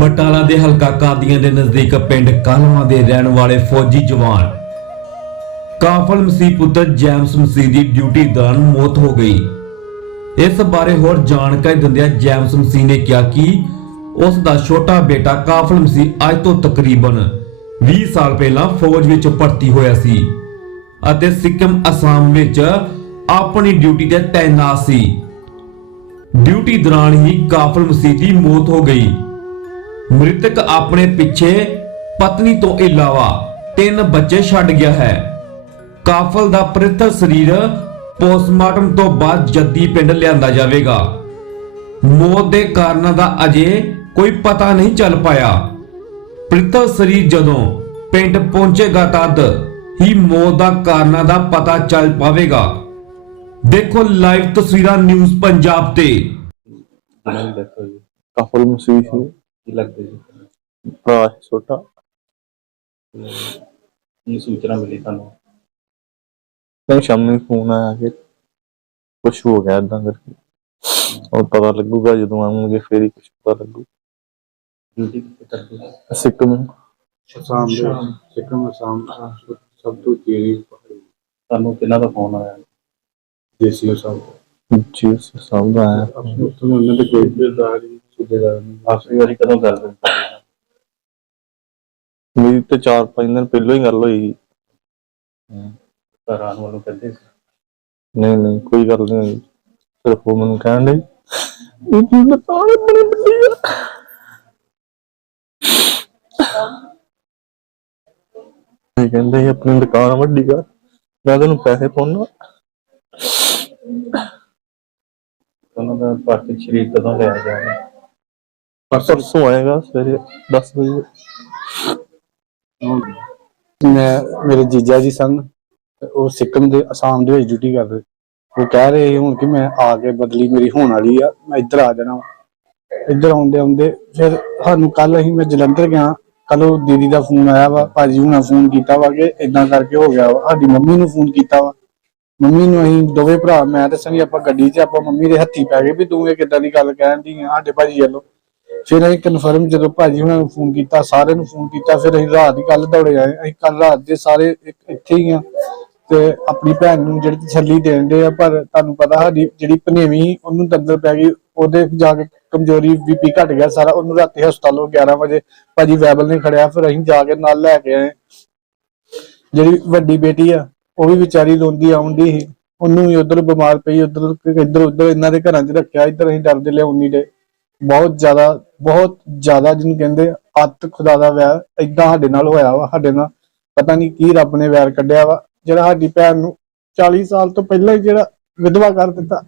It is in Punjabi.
ਬਟਾਲਾ ਦੇ ਹਲਕਾ ਕਾਦੀਆਂ ਦੇ ਨਜ਼ਦੀਕ ਪਿੰਡ ਕਾਲਵਾ ਦੇ ਰਹਿਣ ਵਾਲੇ ਫੌਜੀ ਜਵਾਨ ਕਾਫਲ ਮਸੀਹ ਪੁੱਤਰ ਜੈਮਸ ਮਸੀਹ ਦੀ ਡਿਊਟੀ ਦੌਰਾਨ ਮੌਤ ਹੋ ਗਈ। ਇਸ ਬਾਰੇ ਹੋਰ ਜਾਣਕਾਰੀ ਦਿੰਦਿਆਂ ਜੈਮਸ ਮਸੀਹ ਨੇ ਕਿਹਾ ਕਿ ਉਸ ਦਾ ਛੋਟਾ ਬੇਟਾ ਕਾਫਲ ਮਸੀਹ ਅੱਜ ਤੋਂ ਤਕਰੀਬਨ 20 ਸਾਲ ਪਹਿਲਾਂ ਫੌਜ ਵਿੱਚ ਭਰਤੀ ਹੋਇਆ ਸੀ ਅਤੇ ਸਿੱਕਮ ਅਸਾਮ ਵਿੱਚ ਆਪਣੀ ਡਿਊਟੀ ਤੇ ਤਾਇਨਾਤ ਸੀ। ਡਿਊਟੀ ਦੌਰਾਨ ਹੀ ਕਾਫਲ ਮਸੀਹ ਦੀ ਮੌਤ ਹੋ ਗਈ। ਮ੍ਰਿਤਕ ਆਪਣੇ ਪਿੱਛੇ ਪਤਨੀ ਤੋਂ ਇਲਾਵਾ ਤਿੰਨ ਬੱਚੇ ਛੱਡ ਗਿਆ ਹੈ। ਕਾਫਲ ਦਾ ਪ੍ਰਿਥ ਸਰੀਰ ਪੋਸਟਮਾਰਟਮ ਤੋਂ ਬਾਅਦ ਜੱਦੀ ਪਿੰਡ ਲਿਆਂਦਾ ਜਾਵੇਗਾ। ਮੌਤ ਦੇ ਕਾਰਨਾਂ ਦਾ ਅਜੇ ਕੋਈ ਪਤਾ ਨਹੀਂ ਚੱਲ ਪਾਇਆ। ਪ੍ਰਿਥ ਸਰੀਰ ਜਦੋਂ ਪਿੰਡ ਪਹੁੰਚੇਗਾ ਤਦ ਹੀ ਮੌਤ ਦਾ ਕਾਰਨਾਂ ਦਾ ਪਤਾ ਚੱਲ ਪਾਵੇਗਾ। ਦੇਖੋ ਲਾਈਵ ਤਸਵੀਰਾਂ ਨਿਊਜ਼ ਪੰਜਾਬ ਤੇ। ਜਿਹਨਾਂ ਦੀ ਕਾਫਲ ਮਸੀਹ ਕੀ ਲੱਗਦਾ ਜੀ? ਭਰਾ ਸੀ ਛੋਟਾ। ਤੇ ਕੀ ਸੂਚਨਾ ਮਿਲੀ ਤੁਹਾਨੂੰ? ਨਹੀਂ ਸ਼ਾਮੀ ਫੋਨ ਆਇਆ ਕਿ ਕੁਝ ਹੋ ਗਿਆ ਇਦਾਂ ਕਰਕੇ। ਉਹ ਪਤਾ ਲੱਗੂਗਾ ਜਦੋਂ ਆਉਂਗੇ ਫੇਰ ਹੀ ਕੁਝ ਪਤਾ ਲੱਗੂ। ਡਿਊਟੀ ਕਿੱਥੇ ਕਰਦੇ ਹੋ? ਸਿੱਕਮ। ਅਸਾਮ ਦੇ ਸਿੱਕਮ ਅਸਾਮ ਦਾ ਸਭ ਤੋਂ ਤੇਜ਼ੀ ਤੁਹਾਨੂੰ ਕਿਹਨਾਂ ਦਾ ਫੋਨ ਆਇਆ? ਦੇਸੀ ਸਾਹਿਬ ਜੀ ਸਭ ਦਾ ਆਇਆ। ਆਪਣੇ ਦੇ ਉਹਨਾਂ ਦੇ ਕੋਈ ਬਿਰਦਾਰ ਸੁਬੇਦਾਰ ਨਹੀਂ। ਆਖਰੀ ਵਾਰੀ ਕਦੋਂ ਗੱਲ ਹੋਈ ਮੇਰੀ ਤੇ 4-5 ਦਿਨ ਪਹਿਲਾਂ ਹੀ ਗੱਲ ਹੋਈ ਸੀ। ਘਰ ਆਉਣ ਵੱਲੋਂ ਕਹਿੰਦੇ ਸੀ? ਨਹੀਂ ਨਹੀਂ ਕੋਈ ਗੱਲ ਨਹੀਂ ਹੋਈ। ਸਿਰਫ ਉਹ ਮੈਨੂੰ ਕਹਿਣ ਲਈ ਇਹ ਕੀ ਬਤਾ ਬੜੀ ਵੱਡੀ ਆ। ਇਹ ਕਹਿੰਦੇ ਸੀ ਆਪਣੀ ਦੁਕਾਨ ਵੱਡੀ ਕਰ ਮੈਂ ਤੈਨੂੰ ਪੈਸੇ ਪਾਉਣਾ। ਉਹਨਾਂ ਦਾ ਪਾਰਥਿਵ ਸ਼ਰੀਰ ਕਦੋਂ ਲਿਆ ਜਾਣਾ ਪਰਸੋਂ ਆਏਗਾ ਸਵੇਰੇ 10 ਵਜੇ। ਮੈਂ, ਮੇਰੇ ਜੀਜਾ ਜੀ ਸਨ ਉਹ ਸਿੱਕਮ ਦੇ, ਅਸਾਮ ਦੇ ਵਿੱਚ ਡਿਊਟੀ ਕਰਦੇ ਉਹ ਕਹਿ ਰਹੇ ਹੁਣ ਕਿ ਮੈਂ ਆ ਕੇ ਬਦਲੀ ਮੇਰੀ ਹੋਣ ਵਾਲੀ ਆ, ਮੈਂ ਇੱਧਰ ਆ ਜਾਣਾ। ਇੱਧਰ ਆਉਂਦੇ ਆਉਂਦੇ ਫਿਰ ਸਾਨੂੰ ਕੱਲ ਅਸੀਂ, ਮੈਂ ਜਲੰਧਰ ਗਿਆ ਕੱਲ ਉਹ ਦੀਦੀ ਦਾ ਫੋਨ ਆਇਆ ਵਾ, ਭਾਜੀ ਹੁਣਾਂ ਫੋਨ ਕੀਤਾ ਵਾ ਕਿ ਇਦਾਂ ਕਰਕੇ ਹੋ ਗਿਆ ਵਾ, ਸਾਡੀ ਮੰਮੀ ਨੂੰ ਫੋਨ ਕੀਤਾ ਵਾ। ਮੰਮੀ ਨੂੰ ਅਸੀਂ ਦੋਵੇਂ ਭਰਾ, ਮੈਂ ਤੇ ਆਪਾਂ ਗੱਡੀ 'ਚ, ਆਪਾਂ ਮੰਮੀ ਦੇ ਹੱਥੀ ਪੈ ਗਏ ਵੀ ਤੂੰ ਇਹ ਕਿੱਦਾਂ ਦੀ ਗੱਲ ਕਹਿਣ ਦੀ ਆ, ਸਾਡੇ ਭਾਜੀ ਵੱਲੋਂ। ਫਿਰ ਅਸੀਂ ਕਨਫਰਮ ਜਦੋਂ ਭਾਜੀ ਹੁਣਾਂ ਨੂੰ ਫੋਨ ਕੀਤਾ ਸਾਰਿਆਂ ਨੂੰ ਫੋਨ ਕੀਤਾ ਫਿਰ ਅਸੀਂ ਰਾਤ ਹੀ ਕੱਲ ਦੌੜੇ ਆਏ। ਅਸੀਂ ਕੱਲ ਰਾਤ ਦੇ ਸਾਰੇ ਇ- ਇੱਥੇ ਹੀ ਆ ਤੇ ਆਪਣੀ ਭੈਣ ਨੂੰ ਜਿਹੜੀ ਤਸੱਲੀ ਦੇਣ ਦੇ ਆ ਪਰ ਤੁਹਾਨੂੰ ਪਤਾ ਸਾਡੀ ਜਿਹੜੀ ਭਨੇਵੀਂ ਸੀ, ਉਹਨੂੰ ਦੰਦਰ ਪੈ ਗਈ। ਉਹਦੇ ਜਾ ਕੇ ਕਮਜ਼ੋਰੀ ਬੀਪੀ ਘਟ ਗਿਆ ਸਾਰਾ। ਉਹਨੂੰ ਰਾਤੀ ਹਸਪਤਾਲੋਂ 11 ਵਜੇ ਭਾਜੀ ਵੈਬਲ ਨੇ ਖੜਿਆ ਫਿਰ ਅਸੀਂ ਜਾ ਕੇ ਨਾਲ ਲੈ ਕੇ ਆਏ। ਜਿਹੜੀ ਵੱਡੀ ਬੇਟੀ ਆ ਉਹ ਵੀ ਵਿਚਾਰੀ ਰੋਂਦੀ ਆਉਂਦੀ ਸੀ। ਉਹਨੂੰ ਵੀ ਉਧਰ ਬਿਮਾਰ ਪਈ ਉਧਰ ਇੱਧਰ ਉਧਰ ਇਹਨਾਂ ਦੇ ਘਰਾਂ 'ਚ ਰੱਖਿਆ। ਇੱਧਰ ਅਸੀਂ ਡਰਦੇ ਲਿਆਉਣੀ ਦੇ ਬਹੁਤ ਜ਼ਿਆਦਾ ਬਹੁਤ ਜ਼ਿਆਦਾ ਜਿਹਨੂੰ ਕਹਿੰਦੇ ਅੱਤ ਖੁਦਾ ਦਾ ਵੈਰ ਏਦਾਂ ਸਾਡੇ ਨਾਲ ਹੋਇਆ ਵਾ, ਸਾਡੇ ਨਾਲ ਪਤਾ ਨਹੀਂ ਕੀ ਰੱਬ ਨੇ ਵੈਰ ਕੱਢਿਆ ਵਾ। ਜਿਹੜਾ ਸਾਡੀ ਭੈਣ ਨੂੰ 40 ਸਾਲ ਤੋਂ ਪਹਿਲਾਂ ਹੀ ਜਿਹੜਾ ਵਿਧਵਾ ਕਰ ਦਿੱਤਾ